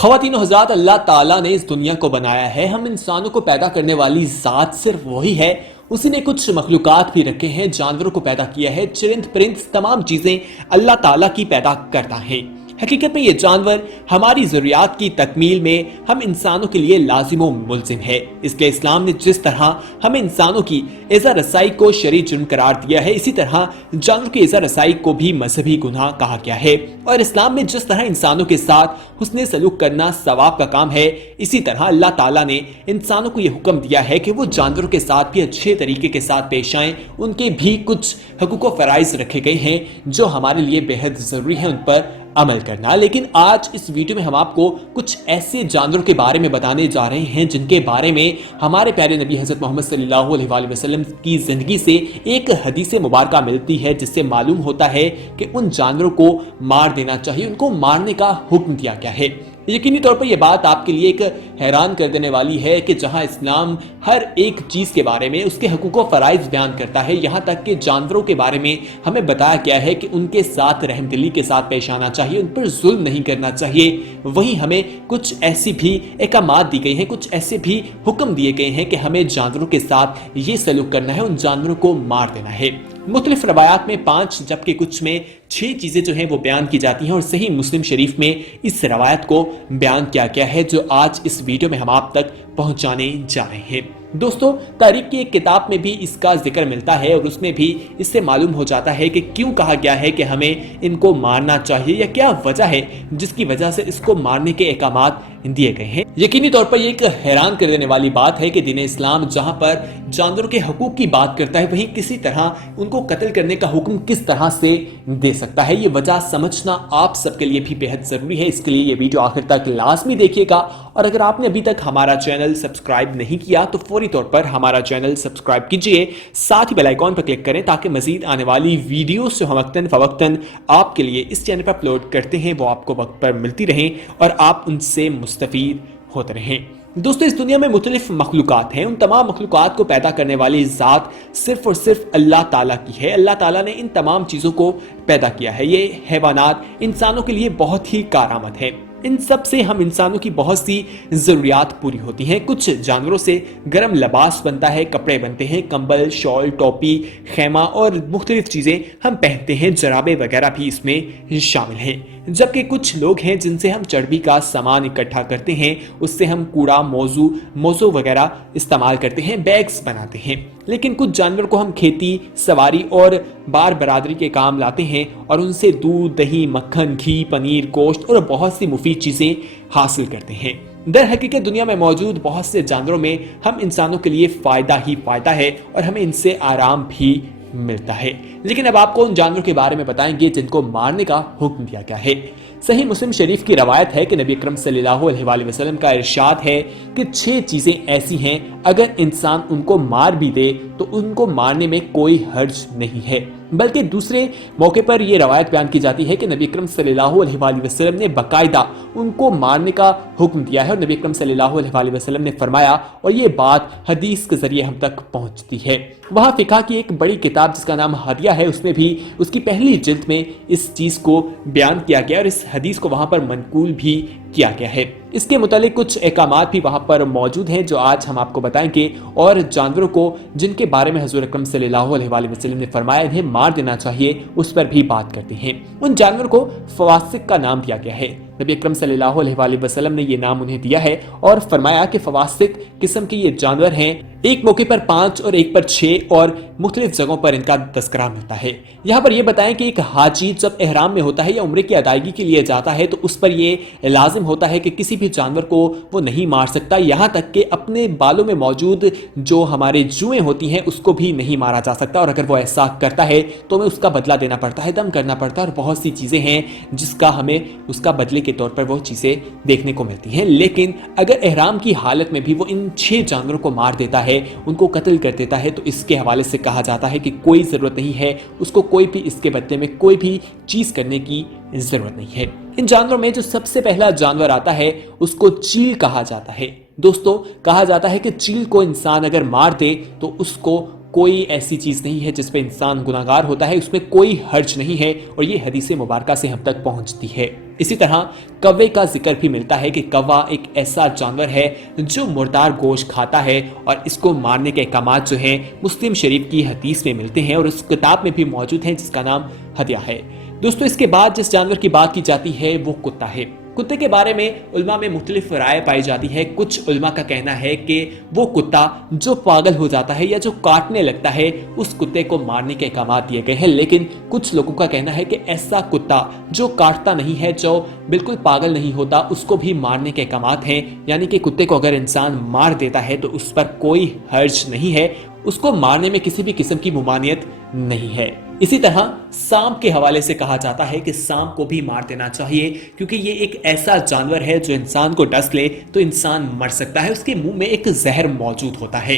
خواتین و حضرات، اللہ تعالیٰ نے اس دنیا کو بنایا ہے۔ ہم انسانوں کو پیدا کرنے والی ذات صرف وہی ہے۔ اسی نے کچھ مخلوقات بھی رکھے ہیں، جانوروں کو پیدا کیا ہے، چرند پرند تمام چیزیں اللہ تعالیٰ کی پیدا کرتا ہے۔ حقیقت میں یہ جانور ہماری ضروریات کی تکمیل میں ہم انسانوں کے لیے لازم و ملزم ہے۔ اس لیے اسلام نے جس طرح ہمیں انسانوں کی ایذا رسائی کو شرعی جرم قرار دیا ہے، اسی طرح جانوروں کی ایذا رسائی کو بھی مذہبی گناہ کہا گیا ہے۔ اور اسلام میں جس طرح انسانوں کے ساتھ حسن سلوک کرنا ثواب کا کام ہے، اسی طرح اللہ تعالیٰ نے انسانوں کو یہ حکم دیا ہے کہ وہ جانوروں کے ساتھ بھی اچھے طریقے کے ساتھ پیش آئیں۔ ان کے بھی کچھ حقوق و فرائض رکھے گئے ہیں جو ہمارے لیے بہت ضروری ہیں ان پر عمل کرنا۔ لیکن آج اس ویڈیو میں ہم آپ کو کچھ ایسے جانوروں کے بارے میں بتانے جا رہے ہیں جن کے بارے میں ہمارے پیارے نبی حضرت محمد صلی اللہ علیہ وآلہ وسلم کی زندگی سے ایک حدیث مبارکہ ملتی ہے، جس سے معلوم ہوتا ہے کہ ان جانوروں کو مار دینا چاہیے، ان کو مارنے کا حکم دیا گیا ہے۔ یقینی طور پر یہ بات آپ کے لیے ایک حیران کر دینے والی ہے کہ جہاں اسلام ہر ایک چیز کے بارے میں اس کے حقوق و فرائض بیان کرتا ہے، یہاں تک کہ جانوروں کے بارے میں ہمیں بتایا گیا ہے کہ ان کے ساتھ رحم دلی کے ساتھ پیش آنا چاہیے، ان پر ظلم نہیں کرنا چاہیے، وہیں ہمیں کچھ ایسی بھی احکامات دی گئی ہیں، کچھ ایسے بھی حکم دیے گئے ہیں کہ ہمیں جانوروں کے ساتھ یہ سلوک کرنا ہے، ان جانوروں کو مار دینا ہے۔ مختلف روایات میں 5 جبکہ کچھ میں 6 چیزیں جو ہیں وہ بیان کی جاتی ہیں، اور صحیح مسلم شریف میں اس روایت کو بیان کیا گیا ہے جو آج اس ویڈیو میں ہم آپ تک پہنچانے جا رہے ہیں۔ دوستو، تاریخ کی ایک کتاب میں بھی اس کا ذکر ملتا ہے، اور اس میں بھی اس سے معلوم ہو جاتا ہے کہ کیوں کہا گیا ہے کہ ہمیں ان کو مارنا چاہیے، یا کیا وجہ ہے جس کی وجہ سے اس کو مارنے کے احکامات دیے گئے ہیں۔ یقینی طور پر یہ ایک حیران کر دینے والی بات ہے کہ دین اسلام جہاں پر جانوروں کے حقوق کی بات کرتا ہے، وہیں کسی طرح ان کو قتل کرنے کا حکم کس طرح سے دے سکتا ہے۔ یہ وجہ سمجھنا آپ سب کے لیے بھی بہت ضروری ہے، اس کے لیے یہ ویڈیو آخر تک لازمی دیکھیے گا، اور اگر آپ نے ابھی تک ہمارا چینل سبسکرائب نہیں کیا تو فوری طور پر ہمارا چینل سبسکرائب کیجئے، ساتھ ہی بیل آئیکن پر کلک کریں تاکہ مزید آنے والی ویڈیوز جو ہم وقتاً فوقتاً آپ کے لیے اس چینل پر اپلوڈ کرتے ہیں وہ آپ کو وقت پر ملتی رہیں اور آپ ان سے مستفید ہوتے رہیں۔ دوستو، اس دنیا میں مختلف مخلوقات ہیں، ان تمام مخلوقات کو پیدا کرنے والی ذات صرف اور صرف اللہ تعالیٰ کی ہے۔ اللہ تعالیٰ نے ان تمام چیزوں کو پیدا کیا ہے۔ یہ حیوانات انسانوں کے لیے بہت ہی کارآمد ہیں، ان سب سے ہم انسانوں کی بہت سی ضروریات پوری ہوتی ہیں۔ کچھ جانوروں سے گرم لباس بنتا ہے، کپڑے بنتے ہیں، کمبل، شال، ٹوپی، خیمہ اور مختلف چیزیں ہم پہنتے ہیں، جرابے وغیرہ بھی اس میں شامل ہیں۔ جبکہ کچھ لوگ ہیں جن سے ہم چربی کا سامان اکٹھا کرتے ہیں، اس سے ہم کوڑا موزوں وغیرہ استعمال کرتے ہیں، بیگز بناتے ہیں۔ لیکن کچھ جانور کو ہم کھیتی، سواری اور بار برادری کے کام لاتے ہیں، اور ان سے دودھ، دہی، مکھن، گھی، پنیر، گوشت اور بہت سی مفید چیزیں حاصل کرتے ہیں۔ در حقیقت دنیا میں موجود بہت سے جانوروں میں ہم انسانوں کے لیے فائدہ ہی فائدہ ہے، اور ہمیں ان سے آرام بھی ملتا ہے۔ لیکن اب آپ کو ان جانوروں کے بارے میں بتائیں گے جن کو مارنے کا حکم دیا گیا ہے۔ صحیح مسلم شریف کی روایت ہے کہ نبی اکرم صلی اللہ علیہ وآلہ وسلم کا ارشاد ہے کہ 6 چیزیں ایسی ہیں اگر انسان ان کو مار بھی دے تو ان کو مارنے میں کوئی حرج نہیں ہے۔ بلکہ دوسرے موقع پر یہ روایت بیان کی جاتی ہے کہ نبی اکرم صلی اللہ علیہ وآلہ وسلم نے باقاعدہ ان کو مارنے کا حکم دیا ہے، اور نبی اکرم صلی اللہ علیہ وآلہ وسلم نے فرمایا، اور یہ بات حدیث کے ذریعے ہم تک پہنچتی ہے۔ وہاں فقہ کی ایک بڑی کتاب جس کا نام ہدیہ ہے، اس میں بھی اس کی پہلی جلد میں اس چیز کو بیان کیا گیا، اور اس حدیث کو وہاں پر منقول بھی کیا گیا ہے۔ اس کے متعلق کچھ احکامات بھی وہاں پر موجود ہیں جو آج ہم آپ کو بتائیں گے، اور جانوروں کو جن کے بارے میں حضور اکرم صلی اللہ علیہ وآلہ وسلم نے فرمایا انہیں مار دینا چاہیے، اس پر بھی بات کرتے ہیں۔ ان جانوروں کو فواسق کا نام دیا گیا ہے۔ نبی اکرم صلی اللہ علیہ وآلہ وسلم نے یہ نام انہیں دیا ہے، اور فرمایا کہ فواسق قسم کے یہ جانور ہیں، ایک موقع پر 5 اور ایک پر 6 اور مختلف جگہوں پر ان کا تذکرہ ملتا ہے۔ یہاں پر یہ بتائیں کہ ایک حاجی جب احرام میں ہوتا ہے یا عمرے کی ادائیگی کے لیے جاتا ہے تو اس پر یہ لازم ہوتا ہے کہ کسی بھی جانور کو وہ نہیں مار سکتا، یہاں تک کہ اپنے بالوں میں موجود جو ہمارے جوئیں ہوتی ہیں اس کو بھی نہیں مارا جا سکتا، اور اگر وہ ایسا کرتا ہے تو ہمیں اس کا بدلہ دینا پڑتا ہے، دم کرنا پڑتا ہے، اور بہت سی چیزیں ہیں جس کا ہمیں اس کا بدلے کے طور پر وہ چیزیں دیکھنے کو ملتی ہیں۔ لیکن اگر احرام کی حالت میں بھی وہ ان 6 جانوروں کو مار دیتا ہے، ان کو قتل کر دیتا ہے، تو اس کے حوالے سے کہا جاتا ہے کہ کوئی ضرورت نہیں ہے، اس کو کوئی بھی اس کے بدلے میں کوئی بھی چیز کرنے کی ضرورت نہیں ہے۔ ان جانوروں میں جو سب سے پہلا جانور آتا ہے اس کو چیل کہا جاتا ہے۔ دوستو، کہا جاتا ہے کہ چیل کو انسان اگر مار دے تو اس کو کوئی ایسی چیز نہیں ہے جس پہ انسان گناہگار ہوتا ہے، اس میں کوئی حرج نہیں ہے، اور یہ حدیث مبارکہ سے ہم تک پہنچتی ہے۔ इसी तरह कौवे का जिक्र भी मिलता है कि कौवा एक ऐसा जानवर है जो मुर्दार गोश्त खाता है और इसको मारने के अहकामात जो हैं मुस्लिम शरीफ की हदीस में मिलते हैं और उस किताब में भी मौजूद हैं जिसका नाम हदिया है। दोस्तों, इसके बाद जिस जानवर की बात की जाती है वो कुत्ता है। कुत्ते के बारे में उल्मा में मुख्तलिफ राय पाई जाती है। कुछ उल्मा का कहना है कि वो कुत्ता जो पागल हो जाता है या जो काटने लगता है उस कुत्ते को मारने के अहकामात दिए गए हैं, लेकिन कुछ लोगों का कहना है कि ऐसा कुत्ता जो काटता नहीं है, जो बिल्कुल पागल नहीं होता, उसको भी मारने के अहकामात हैं। यानी कि कुत्ते को अगर इंसान मार देता है तो उस पर कोई हर्ज नहीं है, उसको मारने में किसी भी किस्म की मुमानियत नहीं है। इसी तरह सांप के हवाले से कहा जाता है कि सांप को भी मार देना चाहिए क्योंकि ये एक ऐसा जानवर है जो इंसान को डस ले तो इंसान मर सकता है, उसके मुंह में एक जहर मौजूद होता है।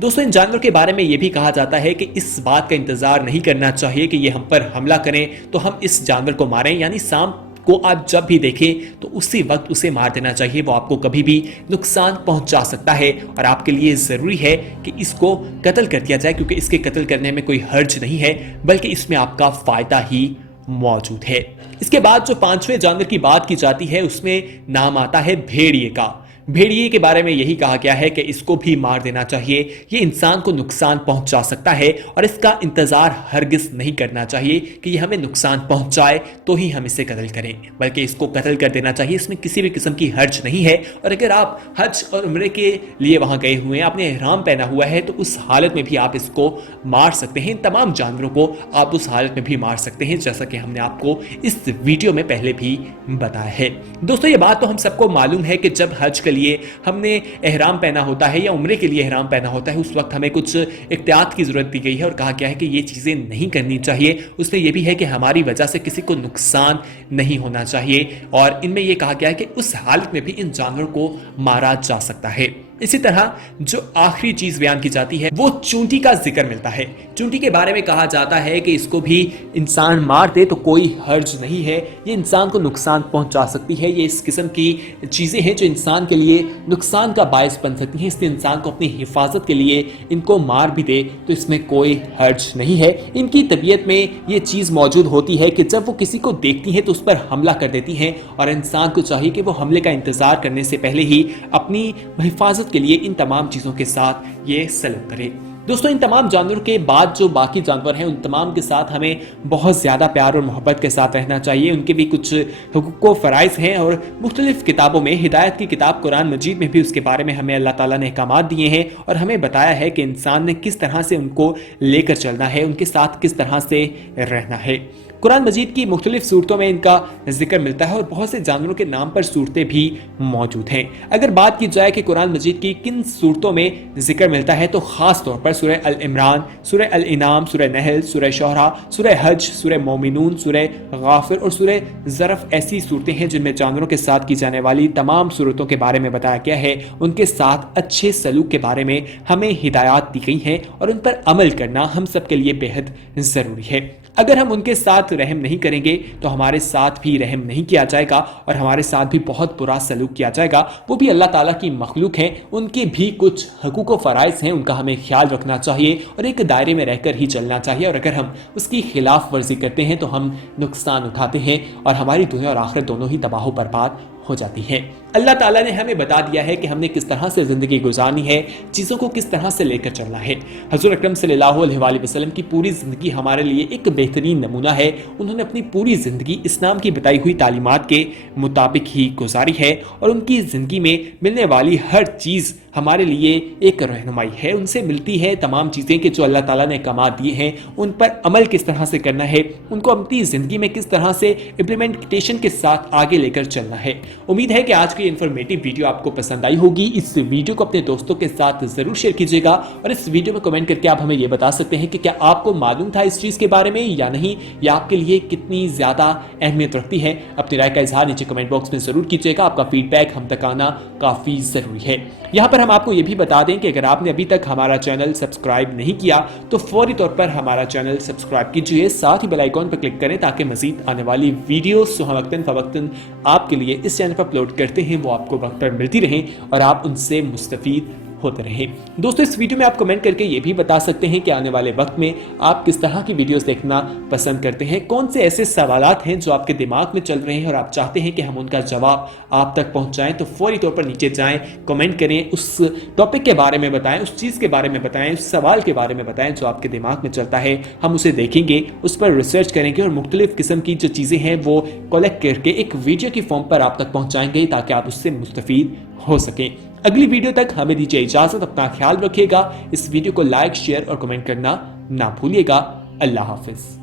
दोस्तों, इन जानवर के बारे में ये भी कहा जाता है कि इस बात का इंतजार नहीं करना चाहिए कि ये हम पर हमला करें तो हम इस जानवर को मारें। यानी सांप को आप जब भी देखें तो उसी वक्त उसे मार देना चाहिए, वो आपको कभी भी नुकसान पहुंचा सकता है और आपके लिए जरूरी है कि इसको कत्ल कर दिया जाए क्योंकि इसके कत्ल करने में कोई हर्ज नहीं है बल्कि इसमें आपका फायदा ही मौजूद है। इसके बाद जो पांचवें जानवर की बात की जाती है उसमें नाम आता है भेड़िए का। भेड़िए के बारे में यही कहा गया है कि इसको भी मार देना चाहिए, ये इंसान को नुकसान पहुंचा सकता है और इसका इंतजार हरगिज नहीं करना चाहिए कि ये हमें नुकसान पहुंचाए तो ही हम इसे कत्ल करें, बल्कि इसको कत्ल कर देना चाहिए। इसमें किसी भी किस्म की हर्ज नहीं है और अगर आप हज और उम्रे के लिए वहां गए हुए हैं, आपने इहराम पहना हुआ है, तो उस हालत में भी आप इसको मार सकते हैं। इन तमाम जानवरों को आप उस हालत में भी मार सकते हैं, जैसा कि हमने आपको इस वीडियो में पहले भी बताया है। दोस्तों, ये बात तो हम सबको मालूम है कि जब हज के लिए हमने एहराम पहना होता है या उम्रे के लिए एहराम पहना होता है, उस वक्त हमें कुछ एहतियात की जरूरत दी गई है और कहा गया है कि ये चीजें नहीं करनी चाहिए। उसमें यह भी है कि हमारी वजह से किसी को नुकसान नहीं होना चाहिए और इनमें यह कहा गया है कि उस हालत में भी इन जानवरों को मारा जा सकता है। इसी तरह जो आखिरी चीज बयान की जाती है वो चूंटी का जिक्र मिलता है। चूंटी के बारे में कहा जाता है कि इसको भी इंसान मार दे तो कोई हर्ज नहीं है, ये इंसान को नुकसान पहुंचा सकती है। ये इस किस्म की चीजें हैं जो इंसान के लिए नुकसान का बायस बन सकती हैं, इसलिए इंसान को अपनी हिफाजत के लिए इनको मार भी दे तो इसमें कोई हर्ज नहीं है। इनकी तबीयत में ये चीज मौजूद होती है कि जब वो किसी को देखती हैं तो उस पर हमला कर देती हैं और इंसान को चाहिए कि वो हमले का इंतजार करने से पहले ही अपनी हिफाजत के लिए इन तमाम चीजों के साथ ये सलूक करे। दोस्तों, इन तमाम जानवरों के बाद जो बाकी जानवर हैं उन तमाम के साथ हमें बहुत ज़्यादा प्यार और मोहब्बत के साथ रहना चाहिए। उनके भी कुछ हुकूक व फ़राइज़ हैं और मुख्तलिफ किताबों में, हिदायत की किताब कुरान मजीद में भी उसके बारे में हमें अल्लाह ताला ने अहकामात दिए हैं और हमें बताया है कि इंसान ने किस तरह से उनको लेकर चलना है, उनके साथ किस तरह से रहना है। कुरान मजीद की मुख्तलिफ सूरतों में इनका जिक्र मिलता है और बहुत से जानवरों के नाम पर सूरतें भी मौजूद हैं। अगर बात की जाए कि कुरान मजीद की किन सूरतों में जिक्र मिलता है तो खास तौर पर सूरह अल इमरान, सूरह अल इनाम, सूरह नहल, सूरह शोहरा, सूरह हज, सूरह मोमिनून, सूरह गाफिर और सूरह ज़रफ ऐसी सूरतें हैं जिनमें जानवरों के साथ की जाने वाली तमाम सूरतों के बारे में बताया गया है। उनके साथ अच्छे सलूक के बारे में हमें हिदायत दी गई हैं और उन पर अमल करना हम सब के लिए बेहद ज़रूरी है। अगर हम उनके साथ रहम नहीं करेंगे तो हमारे साथ भी रहम नहीं किया जाएगा और हमारे साथ भी बहुत बुरा सलूक किया जाएगा। वो भी अल्लाह ताला की मखलूक हैं, उनके भी कुछ हकूक व फ़राइज़ हैं, उनका हमें ख्याल रखना चाहिए और एक दायरे में रहकर ही चलना चाहिए। और अगर हम उसकी खिलाफ वर्जी करते हैं तो हम नुकसान उठाते हैं और हमारी दुनिया और आखिरत दोनों ही तबाह बर्बाद हो जाती है। अल्लाह ताला ने हमें बता दिया है कि हमने किस तरह से ज़िंदगी गुजारनी है, चीज़ों को किस तरह से लेकर चलना है। हज़रत अकरम सल्लल्लाहु अलैहि वसल्लम की पूरी ज़िंदगी हमारे लिए एक बेहतरीन नमूना है। उन्होंने अपनी पूरी ज़िंदगी इस्लाम की बताई हुई तालीमात के मुताबिक ही गुजारी है और उनकी ज़िंदगी में मिलने वाली हर चीज़ हमारे लिए एक रहनुमाई है। उनसे मिलती है तमाम चीज़ें कि जो अल्लाह ताला ने कमाल दिए हैं उन पर अमल किस तरह से करना है, उनको अपनी ज़िंदगी में किस तरह से इम्प्लीमेंटेशन के साथ आगे लेकर चलना है। उम्मीद है कि आज की इन्फॉर्मेटिव वीडियो आपको पसंद आई होगी। इस वीडियो को अपने दोस्तों के साथ ज़रूर शेयर कीजिएगा और इस वीडियो में कमेंट करके आप हमें ये बता सकते हैं कि क्या आपको मालूम था इस चीज़ के बारे में या नहीं, या आपके लिए कितनी ज़्यादा अहमियत रखती है। अपनी राय का इजहार नीचे कमेंट बॉक्स में ज़रूर कीजिएगा। आपका फीडबैक हम तक आना काफ़ी ज़रूरी है। यहाँ पर हम आपको ये भी बता दें कि अगर आपने अभी तक हमारा चैनल सब्सक्राइब नहीं किया तो फौरी तौर पर हमारा चैनल सब्सक्राइब कीजिए, साथ ही बेल आइकॉन पर क्लिक करें ताकि मजीद आने वाली वीडियोस जो हम वक्तन फवक्तन आपके लिए इस चैनल पर अपलोड करते हैं वो आपको वक्त पर मिलती रहें और आप उनसे मुस्तफीद होते रहे। दोस्तों, इस वीडियो में आप कमेंट करके ये भी बता सकते हैं कि आने वाले वक्त में आप किस तरह की वीडियोस देखना पसंद करते हैं, कौन से ऐसे सवालात हैं जो आपके दिमाग में चल रहे हैं और आप चाहते हैं कि हम उनका जवाब आप तक पहुंचाएं। तो फौरी तौर पर नीचे जाएं, कमेंट करें, उस टॉपिक के बारे में बताएं, उस चीज़ के बारे में बताएं, उस सवाल के बारे में बताएं जो आपके दिमाग में चलता है। हम उसे देखेंगे, उस पर रिसर्च करेंगे और मुख्तलिफ किस्म की जो चीज़ें हैं वो कलेक्ट करके एक वीडियो की फॉर्म पर आप तक पहुंचाएंगे ताकि आप उससे मुस्तफीद हो सकें। अगली वीडियो तक हमें दीजिए इजाजत, अपना ख्याल रखिएगा। इस वीडियो को लाइक, शेयर और कमेंट करना ना भूलिएगा। अल्लाह हाफिज।